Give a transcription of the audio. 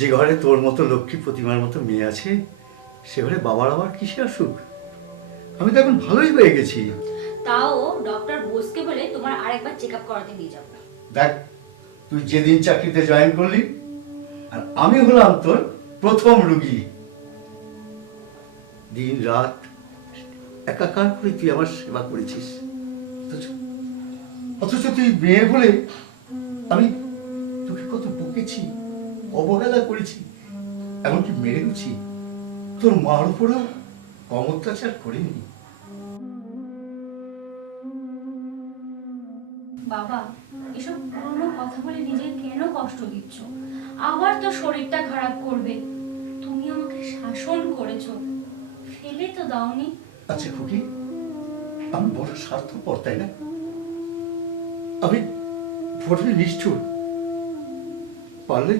যে ঘরে তোর মতো লক্ষ্মী প্রতিমার মতো মেয়ে আছে সে ঘরে বাবার আবার কিসে অসুখ? আমি তো এখন ভালোই হয়ে গেছি। তাও ডক্টর বোসকে বলে তোমার আরেকবার চেক আপ করাতে নিয়ে যাবো। দেখ, তুই যেদিন চাকরিতে জয়েন করলি আর আমি হলাম তোর প্রথম রুগী। দিন রাত একাকার করে তুই আমার সেবা করেছিস, অথচ তুই মেয়ে বলে আমি তোকে কত বকেছি, অবহেলা করেছি, এমনকি মেরে গেছি। তোর মার উপরেও কম অত্যাচার করিনি। বাবা, এসব পুরনো কথা বলে নিজে কেন কষ্ট দিচ্ছ? আবার তো শরীরটা খারাপ করবে। তুমি আমাকে শাসন করেছো, ফেলে তো দাওনি। আচ্ছা খুকি, আমি বড় স্বার্থপর, তাই না? আমি বড় নিষ্ঠুর। পারলে